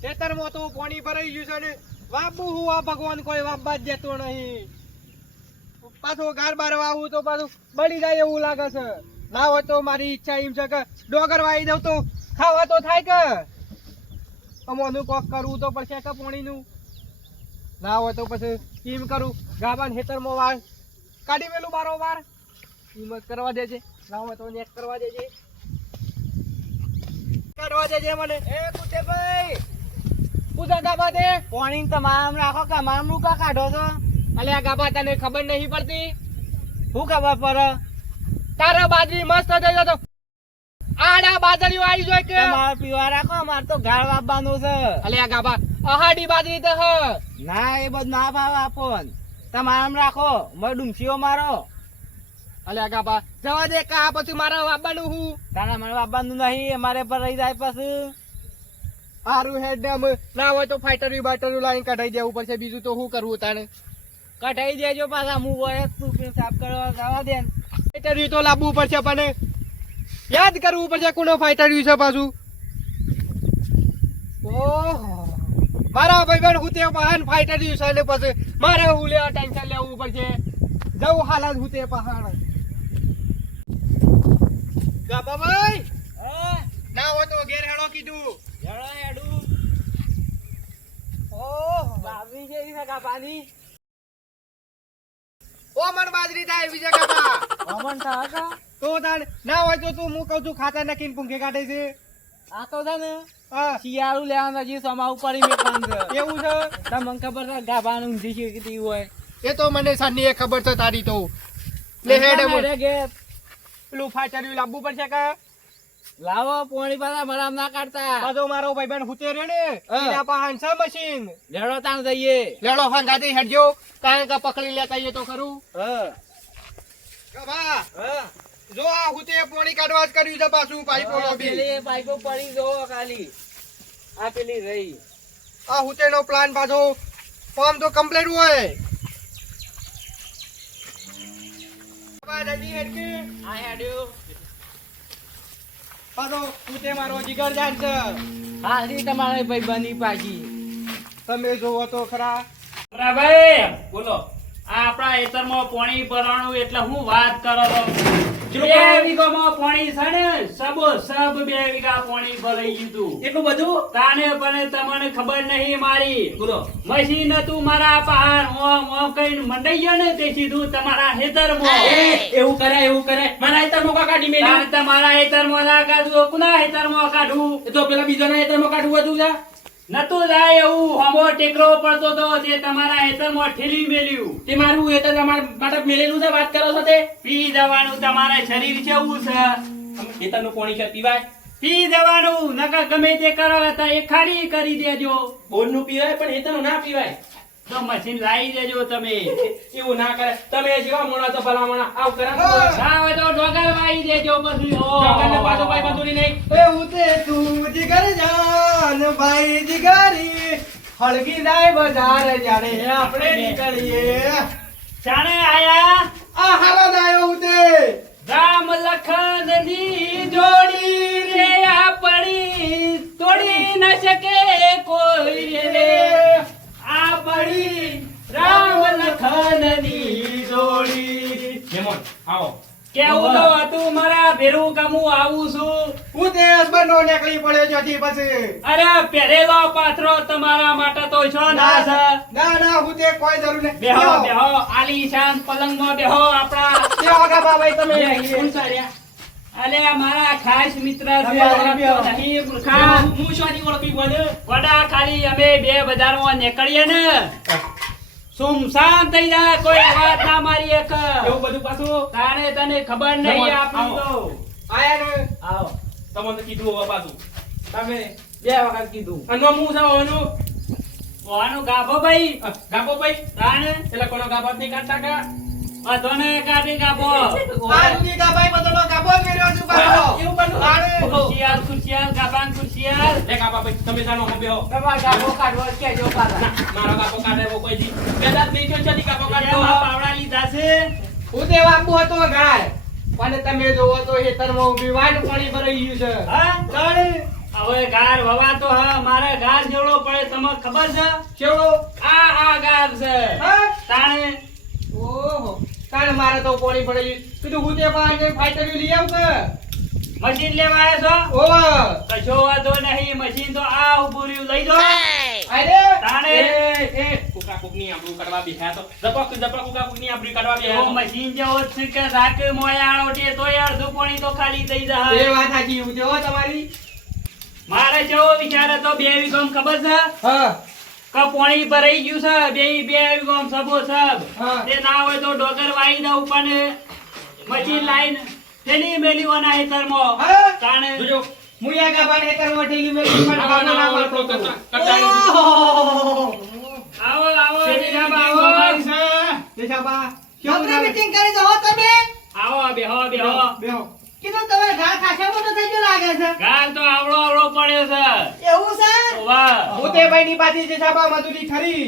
ખેતરમાં તો પાણી ભરાઈ ગયું છે ને વાપુ હું આ ભગવાન કોઈ વાપવા જ જતો નહીં. પાછો ગાર બાર વાવું તો પાછું બળી જાય એવું લાગે છે. ના હોય તો મારી ઈચ્છા એમ છે કે ડોગર વાવી દઉં તો ખાવા તો થાય કે અમોનું કોક કરવું તો પડશે કે પાણીનું. ના હોય તો પછી એમ કરું ગાબાન ખેતરમાં વાર કાઢી મેલું મારો વાર એમ જ કરવા દેજે. ના હોય તો નેટ કરવા દેજે મને. એ પૂછે ભાઈ પૂછા ગાબા દે પાણી તમામ રાખો કે મામનું કા કાઢો છો? અલ્યા ગાબા તને ખબર નહીં પડતી? શું ખબર પડે? તારા બાજરી મસ્ત થઈ જતો આડા બાજરીઓ આવી જોઈ કે તમારે પીવા રાખો. અમાર તો ગાળ વાપવાનું છે. અલ્યા ગાબા અહાડી બાજરી તો હ ના એ બધું ના ભાવ આપોન તમારે આમ રાખો. મય ડુમસીઓ મારો. અલ્યા ગાબા જવા દે કા પછી મારે વાપવાનું હું તારા મારે વાપવાનું નહીં અમારે પર રહી જાય પછી હારું હેડ ને અમે ના હોય તો ફાઈટરી બાઈટરી લાઈન કઢાઈ દેવું પડશે. બીજું તો શું કરવું તારે? કઢાઈ દેજો પાછા હું હોય તું સાફ કરવા જવા દે. ફાઈટરી તો લાવવું પડશે પણ યાદ કરવું પડશે કોનો ફાઈટરી છે પાછું. ઓહો મારા ભાઈબંધ હું તે પહાડ ફાઈટરી છે ને પછી મારે હું લેવા ટેન્શન લેવું પડશે. જવું હાલત હું તે પહાડ ગાબા ભાઈ ના હોય તો ઘેર હેડો કીધું. હેડો હેડું. ઓહો બાજરી જેવી છે ગાબાની. ઓ મન બાજરી થાય બીજા ગાબા ઓમન થાય તો તાણ ના હોય તો તું હું કહું છું ખાતા નાખીને પૂંખે કાઢે છે. આ તો છે ને શિયાળું લેવાનું હજી સમા ઉપર એવું છે. તમને ખબર છે ગાભાનું ઊંધી શીખતી હોય એ તો મને સાની ખબર છે તારી તો. લે હેડ પેલું ફાચર્યું લાવવું પડશે કે લાવો પોણી પાછા મરામ ના કાઢતા. પાછો મારો ભાઈબંધ હુતે રે ને એના પાસે છે મશીન. લેડો તાણ જઈએ. લેડો હંગાથી હેડજો કારણ કે પકડી લેતા જઈએ તો ખરું. ગભા જો આ હુતે પોણી કાઢવા જ કર્યું છે પાછું પાઇપો લોબી પાઇપો પડી જો ખાલી આ પેલી રહી. આ હુતે નો પ્લાન પાછો ફોર્મ તો કમ્પ્લીટ હોય. દાદી હેડકી આ હેડ્યો પાછો હુતે મારો જીગર જાન છે. હાલી તમારે ભાઈ બની પાછી તમે જોવો તો ખરા. ભાઈ બોલો આ આપણા ખેતરમાં પાણી ભરાણું એટલે હું વાત કરો છો? 2 વીઘામાં પાણી છે ને સબ 2 વીઘા પાણી ભરાઈ ગયું તું. એટલું બધું તાને પણ તમને ખબર નહીં મારી. બોલો મશીન તું મારા પહાડ ઓમ ઓમ કઈને મંડાઈ ગયો ને તે સીધું તમારા ખેતરમાં. એવું કરે મારા ખેતરમાં કાઢી મેલ્યું. તમારા ખેતરમાં ના કાઢું કોના ખેતરમાં કાઢું? એ તો પેલા બીજાના ખેતરમાં કાઢવું હતું જા નતું જાય એવું હમો ટેકરો પડતો તો તે તમારા હેતરમાં ઠેલી મેલ્યું. તે મારું હેતર તમારા માટે મેલેલું છે વાત કરો છો તે? પી જવાનું તમારા શરીર કેવું છે? હેતરનું પાણી કે પીવાય? પી જવાનું નકર ગમે તે કરો તો એ ખાલી કરી દેજો. બોરનું પીવાય પણ હેતરનું ના પીવાય. તો મશીન લાવી દેજો તમે. એવું ના કરે તમે જેવા મોણા તો ભલા મોણા આવ કરા ના હોય તો ડોગર વાવી દેજો પછી. ડોગરને પાછો ભાઈ બંધુરી નહીં એ ઉતે તું જીગર જાન ભાઈ જીગરી હળગી જાય બજાર જાણે આપણે નીકળીએ. ચાણે આયા આ હાલત આયો ઉતે રામ લખન ની જોડી રે આપણી તોડી ન શકે કોઈ રે. આપણી રામ લખન ની જોડી. જેમોન આવો કેવું તો હતું મારા ભેરું કામું આવું છું. ઉતે હસબન્ડો નીકળી પડ્યો ત્યાંથી પછી. અરે પહેરેલો પાથરો તમારા માટે તો છો ના છે. ના ઉતે કોઈ જરૂર નહીં. બેહો બેહો આલીશાન પલંગમાં બેહો. આપણા કેવો ગાબા ભાઈ તમે અલે મારા ખાસ મિત્ર છે. નહીં મૂર્ખા હું શોની ઓળખી બોલે વડા ખાલી અમે 2 બજારમાં નીકળીએ ને સુમસામ થઈ જાય કોઈ વાત ના મારી એક. એવું બધું પાછું તારે તને ખબર નહીં આપી તો આયા ને આવો તમને કીધું હવે પાછું તમે 2 વખત કીધું. અને હું જવાનું ઓનો ગાભો ભાઈ તાને એટલે કોનો ગાભો નહીં કાઢતા કા બધોને કાઢી ગાભો. આરુની ગાબાઈ બદલો ગાબો કર્યો છું બાબો. એવું બનું ખુશિયાલ ગાબાન ખુશિયાલ લે ગાબા ભાઈ તમે જાણો હો બેહો. તમાર ગાબો કાઢવો કેજો પાછા. મારો ગાબો કાઢે એવો કોઈ જી બેદાત નહીં છે ચલી ગાબો કાઢતો પાવડા લીધા છે. ઉતે વાપુ હતો ગાય પણ તમે જોવો તો હેતરમાં ઊભી વાડ પાણી ભરાઈ ગયું છે. હા ચાલે હવે ગાર વવાતો હા મારે ગાર જેવડો પડે તમને ખબર છે કેવડો આ ગાર છે હા તાણે ઓહો કાલ મારે તો પોણી પડે કીધું હું તે પાસે ફાઈટર લઈ આવ કે મશીન લેવા આવ્યા છો ઓવા કશો વાંધો નહીં મશીન તો આ ઉભું રહ્યું લઈ જાઓ અરે તાણે એ કુકા કુકની આબરૂ કાઢવા બેઠા તો જપક કુકા કુકની આબરૂ કાઢવા એવો બેઠા મશીન જેવો જ છે કે રાખ મોયાળો તે તોય અડધું પાણી તો ખાલી થઈ એ જાય વાત સાચી હું જો તમારી મારે જેવો વિચાર હતો 2 વીઘામાં ખબર છે હા કે પાણી ભરાઈ ગયું છે 2 વીઘામાં સબો સબ હા. તે ના હોય તો ડોગર વાઈ દઉં પણ મશીન લાઈન તેની મેલી વના હેતરમાં હા તાણે જોજો મુયા ગાબાને હેતરમાં ઠેલી મેલી પણ આવા ગાનો ના ના મળતો વાળતો તો. કટાળી ઓહો. આવો આવો શેઠીસાબા આવો. શેઠીસાબા, કેવું નોકરી ચાલે? meeting કરી દો તમે આવો બેહો બેહો બેહો. કીધું તમે ઘા ખાસા મોટો થઈ ગયો લાગે છે ગાલ તો આવડો પડ્યો છે એવું છે વાહ હું તે ભાઈની પાછી શેઠીસાબા મજૂરી ખરી.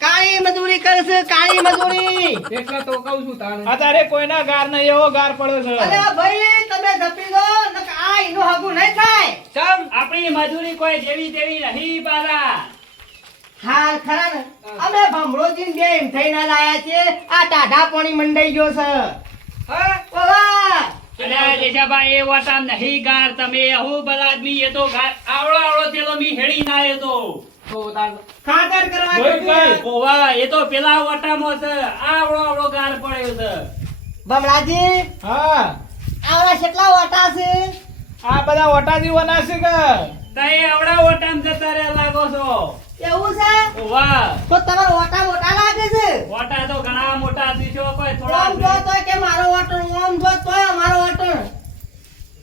કાળી મજૂરી કરે છે કાળી મજૂરી એટલે તો કહું છું તાણે. અત્યારે કોઈના ગાર નહીં એવો ગાર પડ્યો છે. અરે ભાઈ તમે ધપી દો નકર આ એનું હગું નહીં થાય ચમ. આપણી મજૂરી કોઈ જેવી તેવી નહીં બાલા હાલ ખરા ને અમે ભમરોજી બે એમ થઈને લાયા છે આ ટાઢા પાણી મંડાઈ ગયો છે હા? ઓવા અરે જેજાભાઈ એ વટામ નહીં ગાર તમે હું બધા આદમી એ તો ગાર આવડો તેલો મી હેડી ના એ તો તો તાણ ખાતર કરવા ભાઈ, જઈએ. ઓવા એ તો પેલા વટામો છે આવડો ગાર પડ્યો છે ભમરાજી હા આવડા કેટલા વાટા છે આ બધા વટાજી વનાશે કે તઈ આવડા વટામ જતા રે લાગો છો એવું છે ઓવા તો તમારા વાટા મોટા લાગે છે વટા તો ઘણા મોટા છે છો કોઈ ઓમ જો થોડા તો કે મારો વાટણ ઓમ જો તોય અમારો વાટણ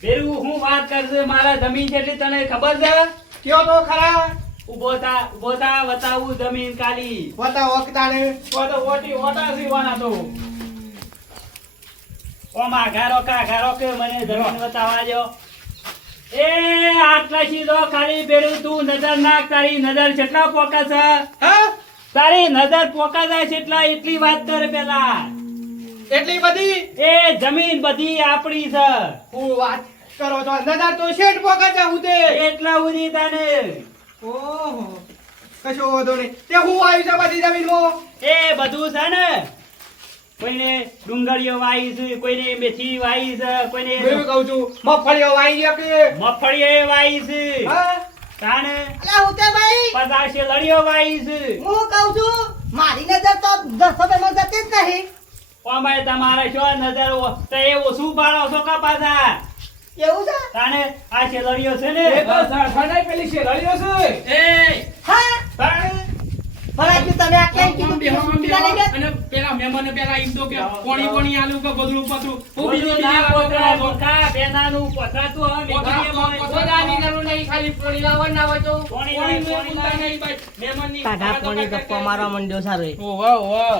બેરું હું વાત કરશે મારા જમીન જેટલી તને ખબર છે કયો તો ખરા ઉભો થા બતાવું જમીન કાલી વટા વખતાને તો ઓટી વટા સીવાના તો ઓમાં ઘારો કે મને જમીન બતાવવા દો એ આટલા સીધો ખાલી બેરું તું નજર નાખ તારી નજર કેટલા પોકા છે હા તારી નજર પોકા જાય કેટલા એટલી વાત કર પેલા એટલી બધી એ જમીન બધી આપણી છે હું વાત કરો છો નજર તો શેઠ પોકા જાઉં તે એટલા ઉડી તાને ઓહો કશો વાંધો નહીં તે હું આવ્યું છે બધી જમીનમાં એ બધું છે ને કોઈને ડુંગળીઓ વાઈ છે કોઈને મેથી વાઈ છે કોઈને હું કહું છું મગફળીઓ વાઈ ગઈ કે મગફળીઓ વાઈ છે હા તાને અલા ઉતેભાઈ પચાસે લડીઓ વાઈ છે હું કહું છું મારી નજર તો 10 માં જતી જ નહીં ઓમાય તમારે શું નજર તો એ ઓછું પાડો છો કપાસા એવું છે તાને આ શેલડીઓ છે ને એ તો સડાઈ પેલી છે લડ્યો છે એ હા તાણે ભલાજી તમે આ કેમ કીધું બેહો, પીલા લઈ ગયા? અને પેલા મહેમાને પેલા એમ તો કે પોણી આલુ કે ગોદડું પથરું હું બધું બીજું ના બીજા પોતરા લોકો મોટા બેનાનું પથરાતું હવે મેઘડીએ પોતાની જરૂર નહીં ખાલી પોણી લાવવા ના હોય તો પોણી પોણી લાય, પોણી પૂરતા લાય. નહીં ભાઈ મહેમાનની ટાઢા પાણી ગપ્પા મારવા માંડ્યો સારું ઓવા ઓવા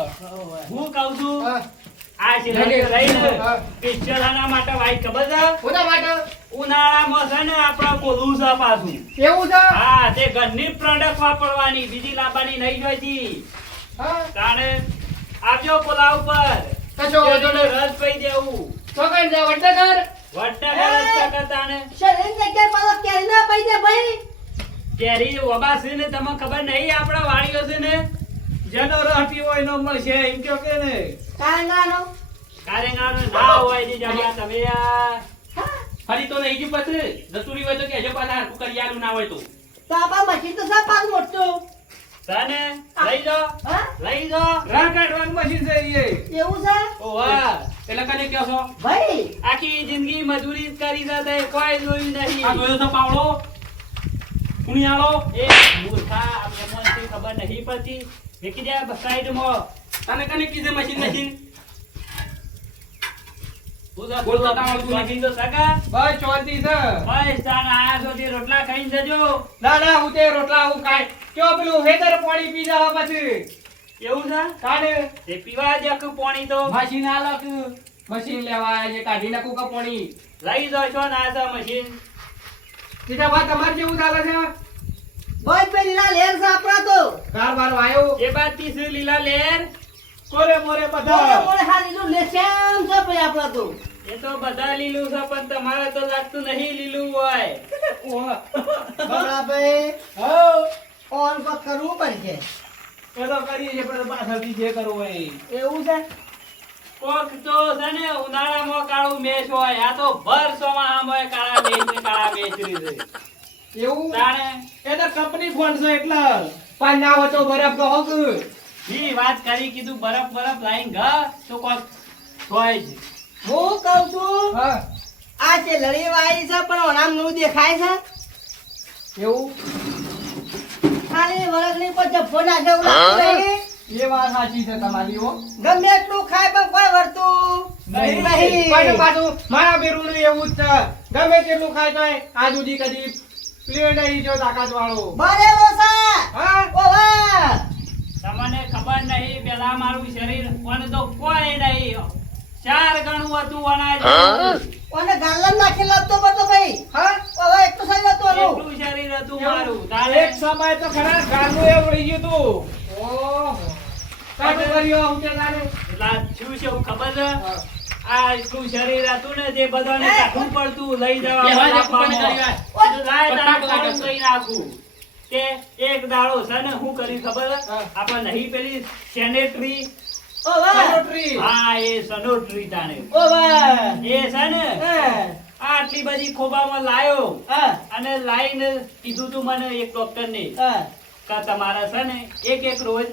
હું કહું છું હા. આ શેલડીઓ લઈને હા. પિક્ચરાના માટે વાઈ ખબર છે કોના માટે ઉનાળામાં છે ને આપણે કોલું છે પાછું એવું છે હા તે ઘરની પ્રોડક્ટ વાપરવાની બીજી લાવવાની નહીં જોઈતી હા તાણે આવજો પુલાવ પર કશો વાંધો નહીં રસ પઈ દેવું છોકરી જા વડનગર વટ્ટા રસ તાણે શરીર જગ્યાએ પાછો કેરી ના પડી જાય ભાઈ કેરી ઓબા છે ને તમને ખબર નહીં આપણા વાડીઓ છે ને જેનો રહ પીવો એનો મળશે એમ કયો કે ને કાંગાનો કારેંગાનો ના હોય ની જગ્યા તમે આ હા ફરી તો નહીં ગયું પછી જતુરી હોય તો કે હજુ પાછા હરખું કરી આલું ના હોય તો તો આપા મશીન તો સા પાસ મોટું તને લઈ જાઓ હા લઈ જાઓ રાહ કાઢવાનું મશીન છે એ એવું છે ઓવા એટલે કને કહો છો ભાઈ આખી જિંદગી મજૂરી જ કરી જતે કોઈ જોયું આ નહીં જોયો તો પાવડો કુણિયાળો એ મૂર્ખા અમને મોનથી ખબર નહીં પડતી મૂકી દે સાઈડમાં તને કને કીધે મશીન મશીન બોલ બોલતા આવડતું નથી. તો સગા બસ શાંતિ છે બસ તાના આ સુધી રોટલા ખાઈને જજો ના ના હું તે રોટલા હું ખાય કયો પેલું વેધર પાણી પી જા પછી એવું છે કાઢે તે પીવા દે આખું પાણી તો મશીન આલો કે મશીન લેવા આવ્યા છે કાઢી નાખું કે પાણી લઈ જાઓ છો ના છે મશીન સીધા વાત તમારે કેવું ચાલે છે બસ પેલીલા લેર છે આપણા તો કારબાર આવ્યો એ બાદ તીસ લીલા લેર કોરે મોરે મોરે બધા મોરે હાલી નું લેશેમ છે ભાઈ આપણા તો એ તો બધા લીલું છે પણ તમારે તો લાગતું નહીં લીલું હોય. ભમરાભાઈ હઉ, ઓન પર કરવું પડશે એ તો કરીએ છીએ પણ પાછળથી જે કરવું હોય એ. એવું છે કોક તો છે ને ઉનાળામાં કાળું મેચ હોય, આ તો ભર ચોમાસામાં કાળા મેચ ને કાળા મેચ રહે છે. એવું તાણે એ તો કંપની ફોન છે એટલે પણ ના હોય તો બરફ કહો કે ઈ વાત કરી કીધું બરફ બરફ લાઈન ઘા તો કોક હોય જ. હું કહું છું હા આ જે લડી વાળી છે પણ ઓનામ નું દેખાય છે એવું ખાલી વળગની પર જબ્બો નાખે એવું લાગતું નહીં. એ વાત સાચી છે તમારી હો. ગમે એટલું ખાય પણ કોઈ વળતું નહીં નહીં. પણ પાછું મારા બેરું એવું જ છે ગમે તેટલું ખાય તોય આજ સુધી કદી પ્લેટ નહીં જો તાકાત વાળો ભરેલો છે હા ઓવા તમને ખબર નહીં પેલા મારું શરીર કોને તો કોઈ નહીં 4 ગણું હતું અનાજ. ઓને ગાલન નાખી લાવતો પડતો ભાઈ હા ઓવા એટલું થઈ જતું ઓનું એટલું શરીર હતું મારું. તારે એક સમય તો ખરા ગાનું એ વળી ગયું તું ઓહો કાઢો કર્યો હું તે તારે એટલા શું છે એવું ખબર છે? આ એટલું શરીર હતું ને તે બધાને કાઢવું પડતું લઈ જવા એ વાત આપવામાં. કોને કરી વાત? લાય તારા પટાકો કોણ લાગ્યો. લઈ નાખું. તે એક દાડો છે ને હું કરી ખબર છે? હા. આપણે નહીં પેલી સેનેટરી, ઓવા સનોટ્રી. હા એ સનોટરી તાણે ઓવા એ છે ને આટલી બધી ખોબામાં લાયો અને લાઈને કીધું તું મને એક ડોક્ટરને કે તમારે છે ને એક રોજ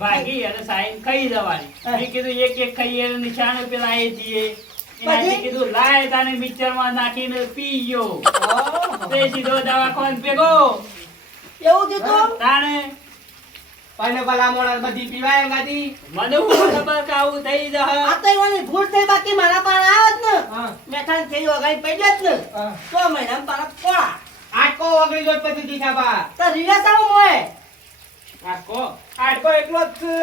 ભાગી અને સાઈન ખાઈ જવાની. મેં કીધું એક ખાઈએ અને નિશાને પેલા એ જઈએ. એનાથી પછી? કીધું લાય તાને મિક્સરમાં નાખીને પી ગયો. તે સીધો દવાખાને ભેગો. એવું દીધું તાણે પણ ભલા મોણા બધી પીવાય ગાડી મને હું ખબર કે આવું થઈ આ જશે. તો એવાની ભૂલ થઈ બાકી મારા પાસે આવત ને હા મેઠાણ થઈ વગાડી પડી જાત ને હા. 6 મહિના પારા કોળા આટકો વગડી જોત પછી દીખાબા તો રીડા સાવ મોય આટકો આટકો એકલો જ છે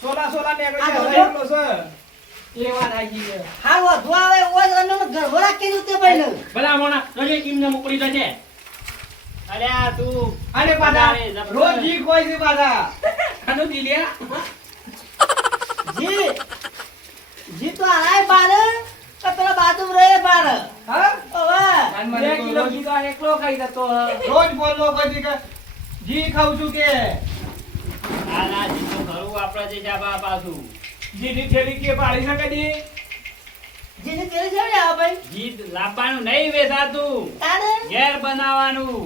સોલા ને આ એકલો તો છે એકલો છે એ વાત આજી છે હાલ વધુ આવે ઓજ રમે ગરબો રાખી દઉં તે ભાઈ ને ભલા મોણા જોજે કિમને મોકલી દે છે. અરે આ તું અને પાછા વધારે જબરદસ્ત. રોજ જી કોઈ છે પાછા ખાનો દીલિયા જી જી તો આય બાર કે પેલા બાજુ રહે બાર હા ઓવા અને 2 મને કિલો તો ઘી તો આ એકલો ખાઈ જતો હ. રોજ બોલો પછી કે જી ખાઉં છું કે આ ના જીતો ખરું આપણે જે જાબા પાછું જીની થેલી કે પાડી શકે દી જીને તેરે છે ને આ ભાઈ જીત લાવવાનું નહીં વેચાતું, તાને ઘેર બનાવવાનું.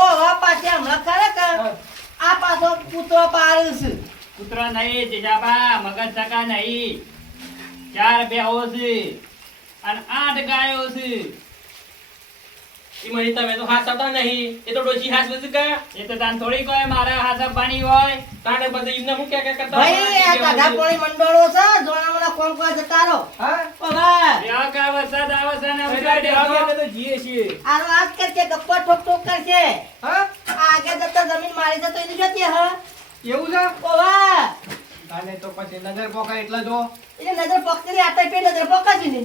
ઓવા પાછે હમણાં ખરેખર આ પાછો પૂતળો પાડ્યો છે કૂતરો નહીં જીજાબા, મગજ ટકા નહીં. 4 બેહો છે અને 8 ગાયો છે. ઈ મને તમે તો હાથ આવતા નહીં. એ તો ડોશી હાથ નથી ગયા. એ તો તાન થોડી કોઈ મારે હાસબ પાણી હોય. તાણે બધે એમને હું ક્યાં કરતા ભાઈ આ કાઢા પોણી મંડળો છે જોણામણા કોમ કોઈ જતા રહો હા ઓવા બેહો કે વરસાદ આવે છે ને એટલે ઉગાડી અમે દેજો. તો જીએ છીએ આનો આજ કરશે ગપ્પા ઠોક ઠોક કરશે હા આ આગળ જતા જમીન મારી જતો એની જતી હ એવું છે ઓવા તાને તો પછી નજર પોકા એટલે જો એને નજર પકડી આતા પે નજર પકડી ને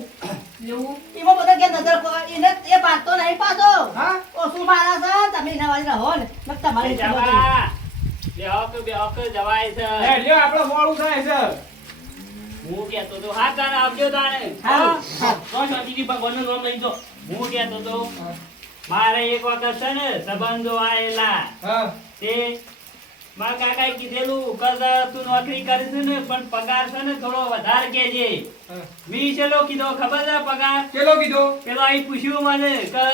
એવું એમાં બધા કે નજર પકડી એને એ પાડતો નહીં પાછો હા ઓ શું મારા છે તમે એના વાળી રહો ને મત તમારી ખબર નહીં. જીજાબા, બેહો કે જવાય છે. એ લ્યો આપણો મોડું થાય છે હું કહેતો તો હા તાને આવજો તાને. હારું. હા. રોજ દીદી ભગવાનનું નામ લઈ દો. હું કહેતો તો મારે એક વખત છે ને સંબંધો આયેલા. હા તે મારા કાકાએ કીધેલું કે તું નોકરી કરીશ ને પણ પગાર છે ને થોડો વધારે કેજે. હા. મી ચેલો કીધો ખબર છે પગાર? કેલો કીધો પેલો અહીં પૂછ્યું મને કે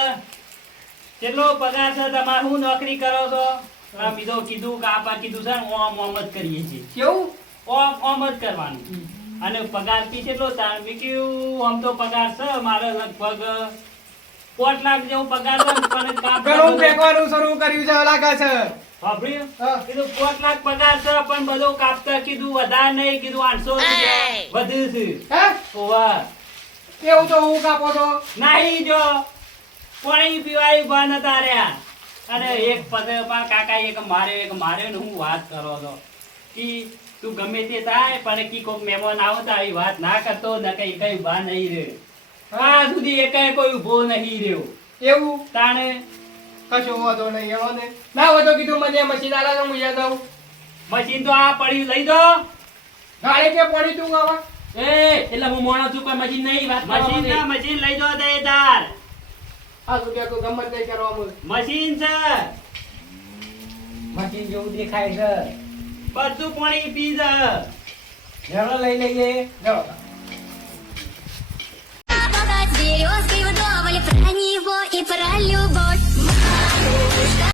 કેટલો પગાર છે તમારે, હું નોકરી કરો છો? આ બીજો કીધું કે આપા કીધું છે ને ઓમ જ કરીએ છીએ. કેવું ઓમ જ કરવાનું. અને પગાર કી કેટલો તાર? મેં કીધું આમ તો પગાર છે મારે લગભગ 5 લાખ જેવો પગાર છે પણ કામ ઘણું ફેંકવાનું શરૂ કર્યું છે લાગે છે સાંભળ્યું? હા. કીધું 5 લાખ પગાર છે પણ બધું કાપતા કીધું વધારે નહીં, કીધું 800 રૂપિયા વધુ છે. હે ઓવા. કેવું તો હું કાપો તો નહીં જો પાણી પીવાય ઉભા નતા રહ્યા. અને એક પદમાં કાકા એક માર્યો ને હું વાત કરો છો કી તું ગમે તે થાય પણ કી કોક મહેમાન આવો તો આવી વાત ના કરતો ન કઈ ઉભા નહીં રહ્યો. આ સુધી એકાય કોઈ ઉભો નહીં રહ્યો. એવું તાણે કશો વાંધો નહીં એવો ને ના હોય તો કીધું મને મશીન આલા તો હું યાદ આવું મશીન તો આ પડ્યું લઈ દો. ગાડી કે પડી તું ગાવા એટલે હું મોણો છું કોઈ મશીન નહીં વાત મશીન કરવાની. ના મશીન લઈ દો તે તાર આ રૂપિયા કોઈ ગમત નહીં કરવાનું મશીન છે મશીન જેવું દેખાય છે બધું પાણી પી જ ઝેરો લઈ લઈએ જાઓ